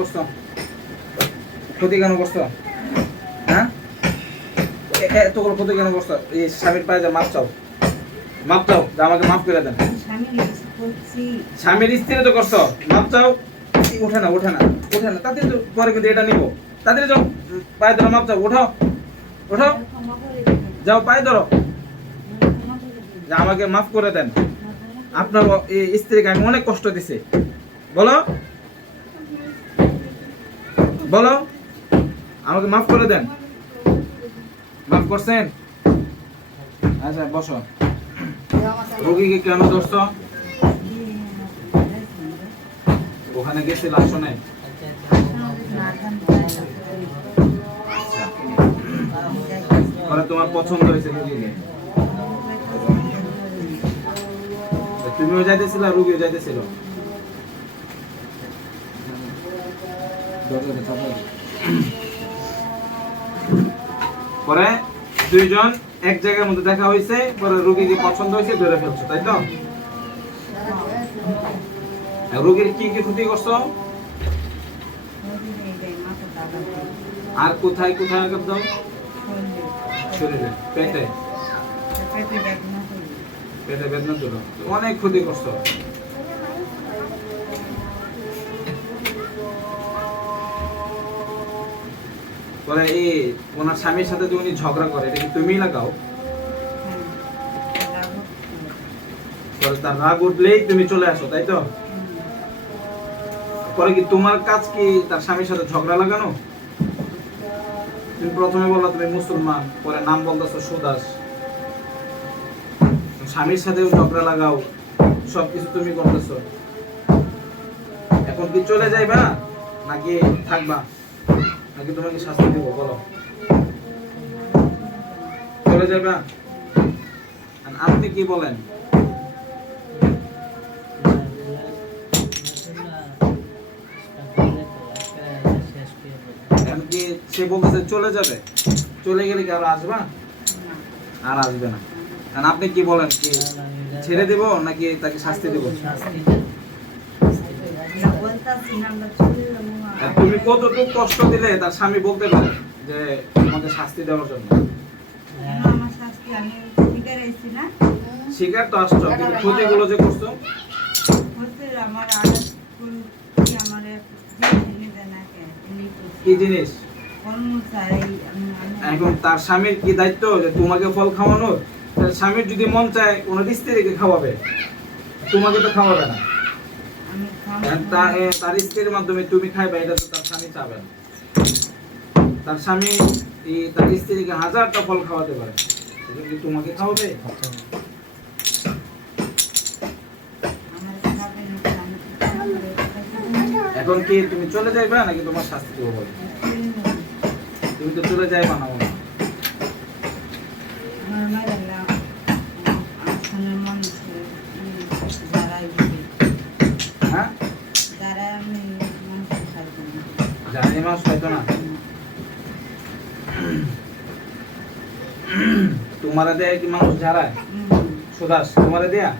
করছো? ক্ষতি কেন করছো? হ্যাঁ, এতগুলো ক্ষতি কেন করছো? এই স্বামীর পায়ে যা মাপ চাও, মাপ চাও যে আমাকে মাফ করে দেন। স্বামীর স্ত্রী তো করছো, মাপ চাও। ওঠে না ওঠে না ওঠে না, তাদের পরে কিন্তু এটা নিবো। তাদের যাও, পায়ে ধরো, মাপ চাও, ওঠাও ওঠাও, যাও পায়ে ধরো যে আমাকে মাফ করে দেন। আপনার স্ত্রীকে আমি অনেক কষ্ট দিছি, বলো বলো, আমাকে মাফ করে দেন। মাফ করছেন? আচ্ছা বসো। রোগীকে কেন ধরছ? ওখানে গেছিল, আসো নাই? পরে তোমার পছন্দ হয়েছে রোগীকে, তুমিও যাইতেছিল আর রোগীও যাইতেছিল। পরে দুইজন এক জায়গার মধ্যে দেখা হয়েছে, পরে রোগীকে পছন্দ হয়েছে, ধরে ফেলছো, তাই তো? রোগীর কি কি ক্ষতি করছো? আর কোথায় কোথায় আঘাত দাও? শরীরে, পেটে, পেটে বেদনা দিল, অনেক ক্ষতি করছো। পরে এই ওনার স্বামীর সাথে যে উনি ঝগড়া করে, এটা কি তুমি লাগাও? পরে তার রাগ উঠলেই তুমি চলে আসো, তাই তো? পরে কি তোমার কাজ কি তার স্বামীর সাথে ঝগড়া লাগানো? তুমি প্রথমে বললা তুমি মুসলমান, পরে নাম বলতেছো সুদাস, স্বামীর সাথেও ঝগড়া লাগাও, সবকিছু তুমি করতেছো। এখন কি চলে যাইবা নাকি থাকবা, নাকি তোমাকে শাস্তি দিব? বলো, চলে যাইবা? আপনি কি বলেন? এখন কি সে বলতেছে চলে যাবে, চলে গেলে কি আর আসবা? আর আসবে না। কারণ আপনি কি বলেন, কি ছেড়ে দেব নাকি তাকে শাস্তি দেব? তুমি কতটুকু কষ্ট দিলে তার স্বামী বলতে পারে যে তোমাকে শাস্তি দেওয়ার জন্য? শিকার তো আসছো, কিন্তু ক্ষতিগুলো যে করছো, কি জিনিস? এখন তার স্বামীর কি দায়িত্ব যে তোমাকে ফল খাওয়ানোর? স্বামীর যদি মন চায় ওনার স্ত্রীকে খাওয়াবে, তোমাকে তো খাওয়াবে না। তার স্ত্রীর মাধ্যমে তুমি খাইবে, এটা তো তার স্বামী চাবে না। তার স্বামী তার স্ত্রীকে হাজারটা ফল খাওয়াতে পারে, তোমাকে খাওয়াবে? এখন কি তুমি চলে যাইবা নাকি তোমার শাস্তি দেবো? বলো, তুমি তো চলে যাইবা না? হ্যাঁ, জানি মাস হয়তো না। তোমারে দেয় কি মানুষ ঝাড়ায়? সুদাস তোমারে দেয়া?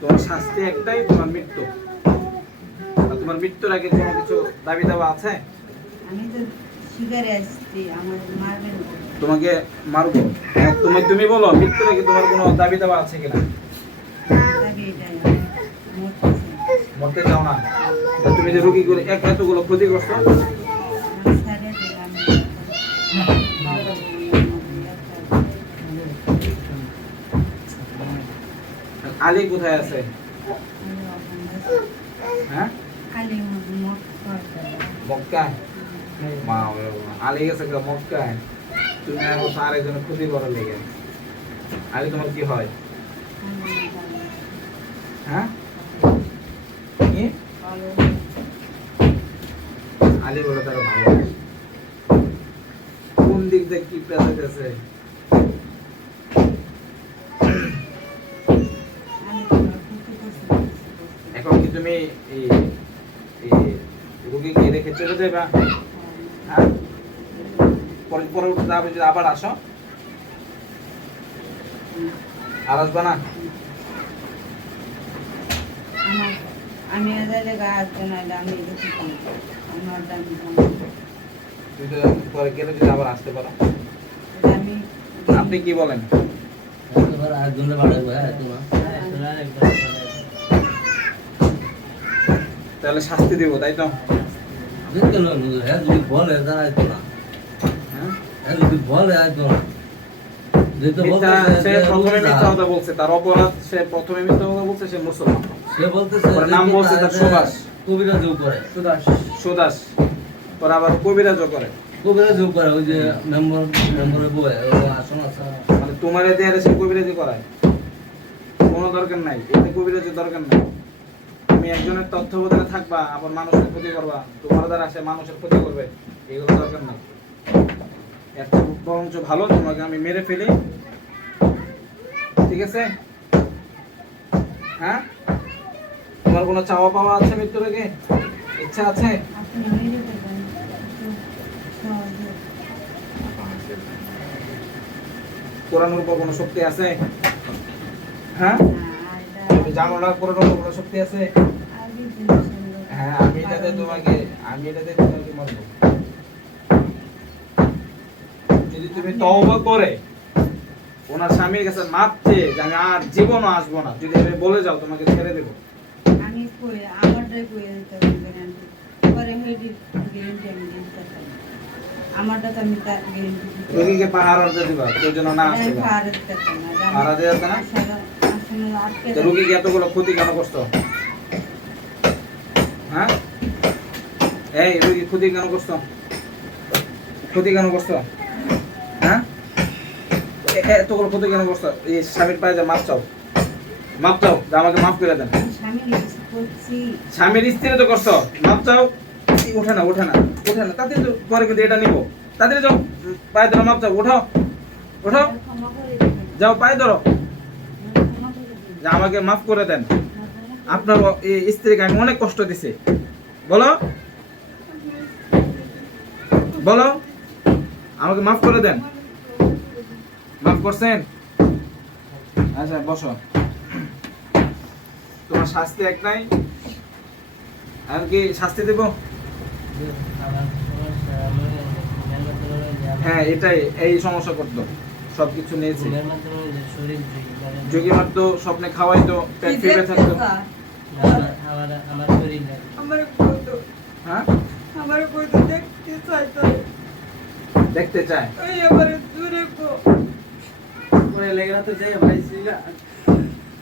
তোমার শাস্তি একটাই, তোমার মৃত্যু। আর তোমার মৃত্যুর আগে কোনো কিছু দাবি দাবা আছে? তোমাকে মারবো, তুমি বলো মৃত্যুর আগে তোমার কোনো দাবি দাবা আছে কিনা? মরতে চাও না? তুমি যে রোগী করে এতগুলো ক্ষতি করছো, আলী কোথায় আছে? হ্যাঁ, মক্কায়। আলী গেছে মক্কায়, তুমি আরেকজনের ক্ষতি করার লেগে। আলী তোমার কি হয়? হ্যাঁ, আলী বলে তারা ভালো। কোন দিক দিয়ে কি পেঁচাইতেছে? এখন কি তুমি রোগীকে রেখে চলে যাবা? হ্যাঁ, পরবর্তীতে যদি আবার আসো, আর আসবা না? আমার আমি আদালে গা আসবে না আমি দেখি আমার দামি তুই তো পরে গেলে যদি আবার আসতে পারো। আমি আপনি কি বলেন? এবার আর জন্য বাড়াবো হ্যাঁ তোমার তাহলে শাস্তি দিব, তাই তো? দেখতে না হ্যাঁ যদি বলে দাঁড়ায় তো না হ্যাঁ? হ্যাঁ যদি বলে আইতো না যেহেতু মিথ্যা, সে প্রথমে মিথ্যা বলতেছে কথা বলছে, তার অপরাধ। সে প্রথমে মিথ্যা কথা বলছে, সে মুসলমান। সে বলতেছে ওর নাম বলছে তার সুভাষ। কবিরাজ উপরে সুদাস। ওর আবার কবিরাজও করে। কবিরাজ উপরে ওই যে মেম্বারের বই ও আসন আছে মানে তোমার এতে আর সে কবিরাজি করায় কোনো দরকার নাই, এতে কবিরাজির দরকার নাই। তুমি একজনের তত্ত্বাবধানে থাকবা, আবার মানুষের ক্ষতি করবা, তোমার দ্বারা সে মানুষের ক্ষতি করবে, এগুলো দরকার নাই। এর থেকে বরঞ্চ ভালো তোমাকে আমি মেরে ফেলি, ঠিক আছে? হ্যাঁ, তোমার কোনো চাওয়া পাওয়া আছে মৃত্যুর আগে? ইচ্ছা আছে? আপনি মেরে দেবেন সহজে কোরআনের উপর কোনো শক্তি আছে? হ্যাঁ, তুমি জানো না কোরআনের উপর কোনো শক্তি আছে? হ্যাঁ, আমি এটাতে তোমাকে মারবো। যদি তুমি তওবা করে ওনার স্বামীর কাছে মাপ চেয়ে যে আমি আর জীবনও আসবো না, যদি আমি বলে যাও তোমাকে ছেড়ে দেবো। আমি কই আমারটাই কই দিতে পারবেন পরে হেডি গ্যারান্টি আমি দিতে পারি আমারটা তো আমি তার গ্যারান্টি দিতে রোগীকে পাহারা দিবা, কেউ যেন না আসে। পাহাড় দিতে পারি না পাহারা দেওয়া যাবে না? আসলে আটকে তো রোগীকে এতগুলো ক্ষতি কেন করছো? হ্যাঁ, এই রোগী ক্ষতি কেন করছো? ক্ষতি কেন করছো? হ্যাঁ, এতগুলো ক্ষতি কেন করছো? এই স্বামীর পায়ে যে মাপ চাও, মাপ চাও যে আমাকে মাফ করে দেন। স্বামী করছি স্বামীর স্ত্রী তো করছো, মাপ চাও। ওঠে না ওঠে না ওঠে না, তাদের তো পরে কিন্তু এটা নিবো। তাদের যাও, পায়ে ধরো, মাপ চাও, ওঠাও ওঠাও, ক্ষমা করে দেবেন যাও পায়ে ধরো ক্ষমা করে দেবেন যে আমাকে মাফ করে দেন। আপনার এই স্ত্রীকে আমি অনেক কষ্ট দিছি, বলো বলো, আমাকে মাফ করে দেন। মাফ করছেন? আচ্ছা বসো। তোমার শাস্তি এক নাই, আর কি শাস্তি দেব? হ্যাঁ, এটাই এই সমস্যা করতো, সবকিছু নিয়েছি। যোগী মার তো স্বপ্নে খাওয়াইতো, পেট ফেপে থাকতো। আমার কত হ্যাঁ, আমার কত দেখতে চাইতো দেখতে চায়। ওই আমার দূরে কো পরে লেগে তো যাই ভাই সিগা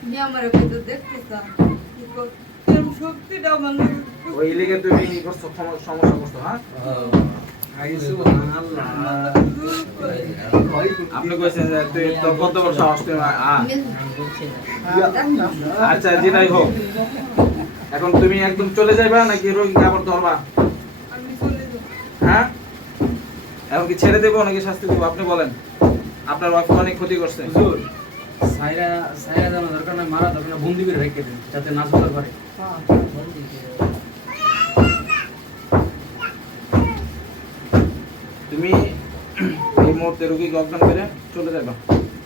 নি আমার কত দেখতে চাই এর শক্তিটা আমার লাগে ওই লেগে তুমি ই করছো, সমস্যা করছো। হ্যাঁ, আপনি কইছেন যে তুই তোর কত বড় সাহস, তুই আচ্ছা যেটাই হোক, এখন তুমি একদম চলে যাবে নাকি রোগীকে আবার ধরবা? আমি চলে যাব হ্যাঁ, এখন কি ছেড়ে দেবো নাকি শাস্তি দেবো? আপনি বলেন। আপনার ওয়াইফ অনেক ক্ষতি করছে। হুজুর সাইরা সাইরা জানা দরকার না, মারা দরকার না, বন্দি করে রেখে দেন যাতে না চলা করে। তুমি এই মুহূর্তে রোগীকে অজ্ঞান করে চলে যাবে,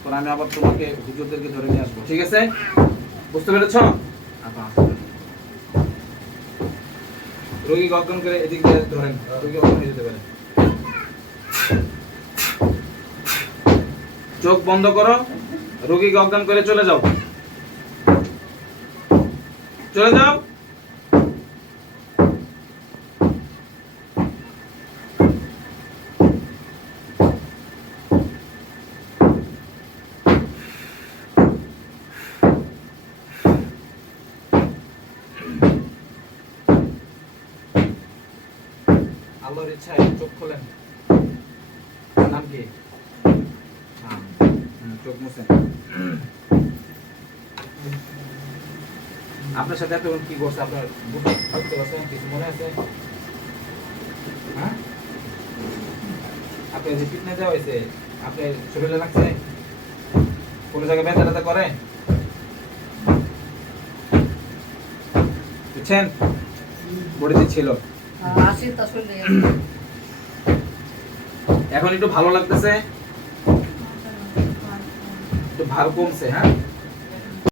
পরে আমি আবার তোমাকে হুজুরদেরকে ধরে নিয়ে আসবো, ঠিক আছে? বুঝতে পেরেছ? রোগীকে অজ্ঞান করে এদিক দিয়ে ধরেন, রোগী অজ্ঞান হয়ে যেতে পারে। চোখ বন্ধ করো, রোগীকে অজ্ঞান করে চলে যাও, চলে যাও। আল্লাহর ইচ্ছায় চোখ খোলেন। নাম কি? চোখ মুছেন। আপনার সাথে এতক্ষণ কি করছে? আপনার বুঝতে পারছেন? কিছু মনে আছে? হ্যাঁ, আপনার যে ফিটনেস দেওয়া হয়েছে, আপনার শরীরে লাগছে? কোনো জায়গায় ব্যথা ট্যাথা করে? বুঝছেন? বডিতে ছিল, আসি তো শুনে এখন একটু ভালো লাগতেছে, একটু ভার কমছে। হ্যাঁ,